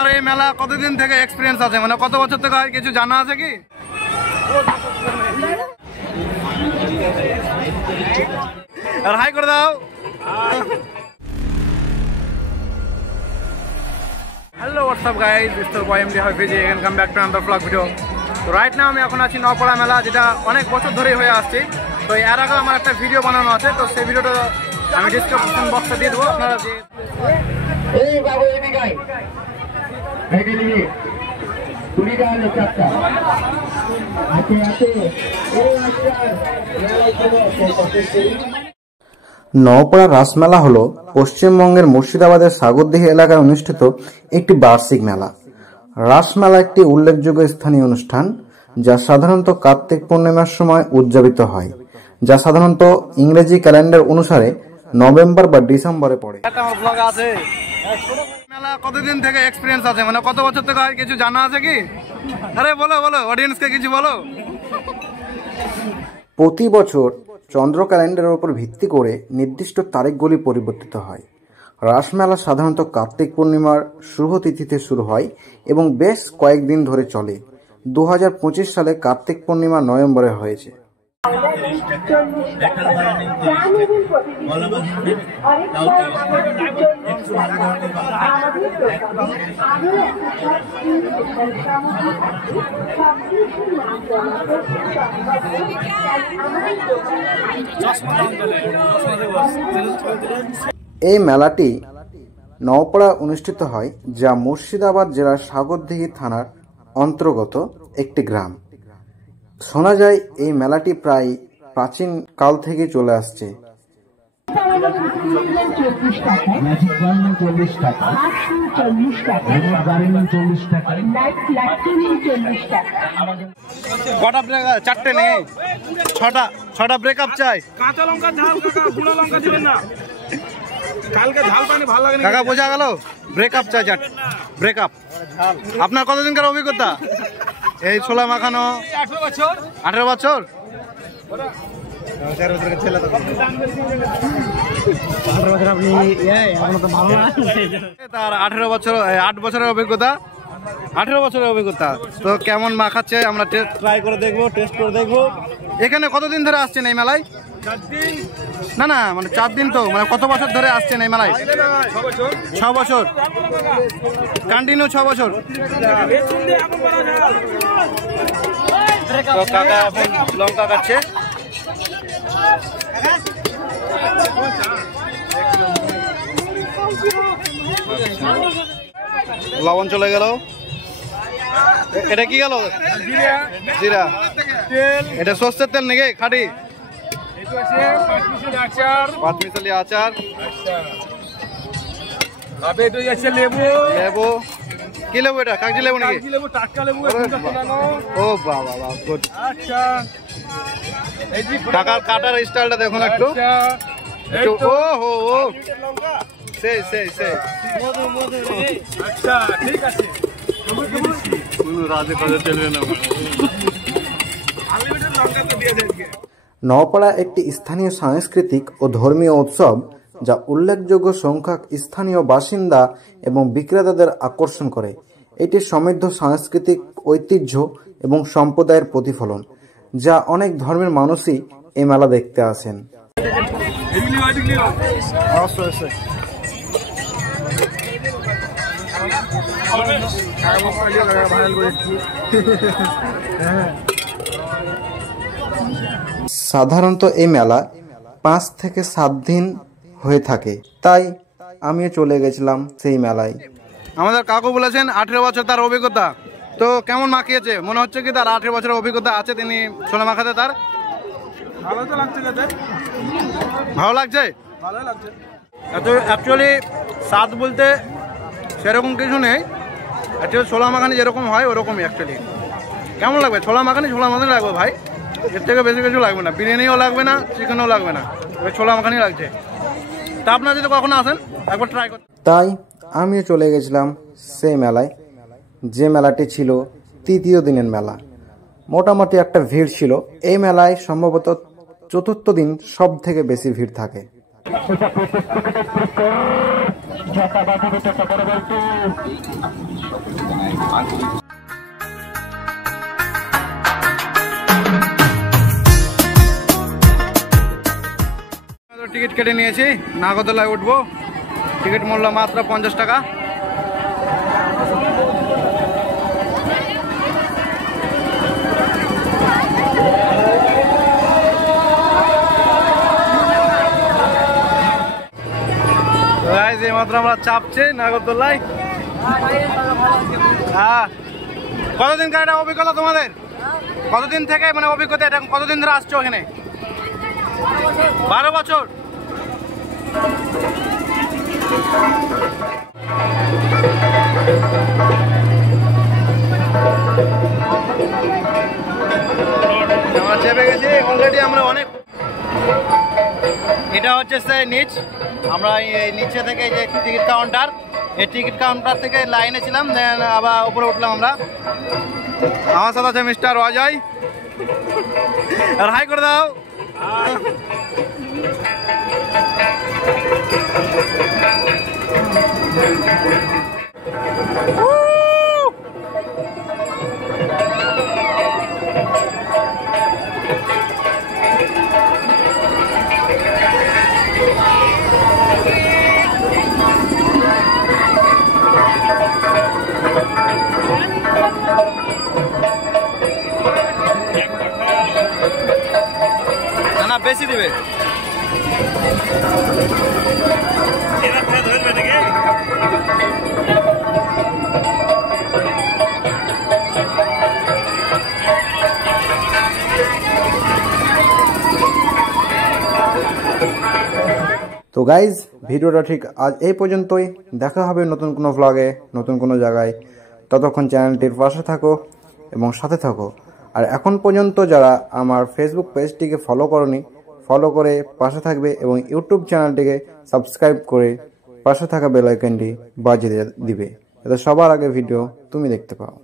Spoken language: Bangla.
আর এই মেলা কতদিন থেকে এক্সপিরিয়েন্স আছে, মানে কত বছর থেকে হয় কিছু জানা আছে কি? আর হাই করে দাও। Hello WhatsApp guys, this is YMD Hafiz and come back to another blog video. তো রাইট নাও আমি এখন আছি নওপাড়া মেলা, যেটা অনেক বছর ধরেই হয়ে আসছে। তো এর আগে আমার একটা ভিডিও বানানো আছে, তো সেই ভিডিওটা আমি ডিসক্রিপশন বক্সে দিয়ে দেবো। আপনারা যে নওপাড়া রাসমেলা হলো পশ্চিমবঙ্গের মুর্শিদাবাদের সাগরদিঘি এলাকায় অনুষ্ঠিত একটি বার্ষিক মেলা। রাসমেলা একটি উল্লেখযোগ্য স্থানীয় অনুষ্ঠান, যা সাধারণত কার্তিক পূর্ণিমার সময় উদযাপিত হয়, যা সাধারণত ইংরেজি ক্যালেন্ডার অনুসারে নভেম্বর বা ডিসেম্বরে পড়ে। মেলা কতদিন থেকে এক্সপিরিয়েন্স আছে, মানে কত বছর থেকে হয় কিছু জানা আছে কি? আরে বলো বলো, অডিয়েন্সকে কিছু বলো। প্রতি বছর চন্দ্র ক্যালেন্ডারের উপর ভিত্তি করে নির্দিষ্ট তারিখগুলি পরিবর্তিত হয়। রাসমেলা সাধারণত কার্তিক পূর্ণিমার শুভ তিথিতে শুরু হয় এবং বেশ কয়েকদিন ধরে চলে। 2025 সালে কার্তিক পূর্ণিমা নভেম্বরে হয়েছে। এই মেলাটি নওপাড়া অনুষ্ঠিত হয়, যা মুর্শিদাবাদ জেলার সাগরদিঘি থানার অন্তর্গত একটি গ্রাম। শোনা যায় এই মেলাটি প্রায় প্রাচীন কাল থেকে চলে আসছে। কটা ব্রেক? চারটে নেই, ছটা ব্রেকআপ চাই। কাঁচা লঙ্কা ঝাল, গুঁড়ো লঙ্কা দিবেন না। কালকে ঝাল পানি ভালো লাগে না কাকা, বোঝা গেল? ব্রেকআপ চাই, চারটে ব্রেকআপ। আপনার কতদিনকার অভিজ্ঞতা এই ছোলা মাখানো? 18 বছর। 18 বছর, 8 বছরের অভিজ্ঞতা। 18 বছরের অভিজ্ঞতা। তো কেমন মাখাচ্ছে আমরা ট্রাই করে দেখবো, টেস্ট করে দেখবো। এখানে কতদিন ধরে আসছেন এই মেলায়? 4 দিন। না মানে 4 দিন তো, মানে কত বছর ধরে আসছেন এই মেলায়? 6 বছর কন্টিনিউ, 6 বছর। তো কাকা এখন লঙ্কা কাটছে। লবণ চলে গেল। এটা কি গেল? জিরা। এটা সর্ষের তেল নাকি খাঁটি? 5 মিশালি আচার। লেবু। কি লেবু এটা? কাগজি লেবু নাকি? ও বাবা, গুড। কাকার কাটার স্টাইলটা দেখুন একটু। ও হো, সেই আচ্ছা, ঠিক আছে। নওপাড়া একটি স্থানীয় সাংস্কৃতিক ও ধর্মীয় উৎসব, যা উল্লেখযোগ্য সংখ্যক স্থানীয় বাসিন্দা এবং বিক্রেতাদের আকর্ষণ করে। এটি সমৃদ্ধ সাংস্কৃতিক ঐতিহ্য এবং সম্প্রদায়ের প্রতিফলন, যা অনেক ধর্মের মানুষই এই মেলা দেখতে আসেন। সাধারণত এই মেলা 5 থেকে 7 দিন হয়ে থাকে, তাই আমিও চলে গেছিলাম সেই মেলায়। আমাদের কাকু বলেছেন 18 বছর তার অভিজ্ঞতা। তো কেমন মাখিয়েছে? মনে হচ্ছে কি তার 18 বছরের অভিজ্ঞতা আছে তিনি ছোলা মাখাতে? তার ভালো তো লাগছে। ভালো লাগছে। ভালোই লাগছে। অ্যাকচুয়ালি স্বাদ বলতে সেরকম কিছু নেই। অ্যাকচুয়ালি ছোলা মাখানি যেরকম হয় ওরকমই অ্যাকচুয়ালি। কেমন লাগবে? ছোলা মাখানি লাগবে ভাই, এর থেকে বেশি কিছু লাগবে না। বিরিয়ানিও লাগবে না, চিকেনও লাগবে না, ওই ছোলা মাখানি লাগছে। তা আপনারা যদি কখনো আসেন একবার ট্রাই করতে। তাই আমিও চলে গেছিলাম সেই মেলায়, যে মেলাটি ছিল 3য় দিনের মেলা। মোটামুটি একটা ভিড় ছিল। এই মেলায় সম্ভবত 4র্থ দিন সব থেকে বেশি ভিড় থাকে। টিকিট কেটে নিয়েছি, নাগরদোলায় উঠবো। টিকিট মূল্য মাত্র 50 টাকা। মাত্র আমরা চাপছি নাগরদোলায়। হ্যাঁ, কতদিনকার এটা অভিজ্ঞতা তোমাদের? কতদিন থেকে মানে অভিজ্ঞতা, এটা কতদিন ধরে আসছো এখানে? 12 বছর। আমরা চেপে গেছি অলরেডি। আমরা অনেক, এটা হচ্ছে সেই নিচ, আমরা এই নিচে থেকে যে টিকিট কাউন্টার, এই টিকিট কাউন্টার থেকে লাইনে ছিলাম, দেন আবার উপরে উঠলাম আমরা। আমার সাথে আছে মিস্টার অজয়, আর হাই করে দাও। না বেশি দিবে। তো গাইজ, ভিডিওটা ঠিক আজ এই পর্যন্তই। দেখা হবে নতুন কোনো ভ্লগে, নতুন কোনো জায়গায়। ততক্ষণ চ্যানেলটির পাশে থাকো এবং সাথে থাকো। আর এখন পর্যন্ত যারা আমার ফেসবুক পেজটিকে ফলো করনি, ফলো করে পাশে থাকবে এবং ইউটিউব চ্যানেলটিকে সাবস্ক্রাইব করে পাশে থাকা বেল আইকনটি বাজিয়ে দিবে, যাতে সবার আগে ভিডিও তুমি দেখতে পাও।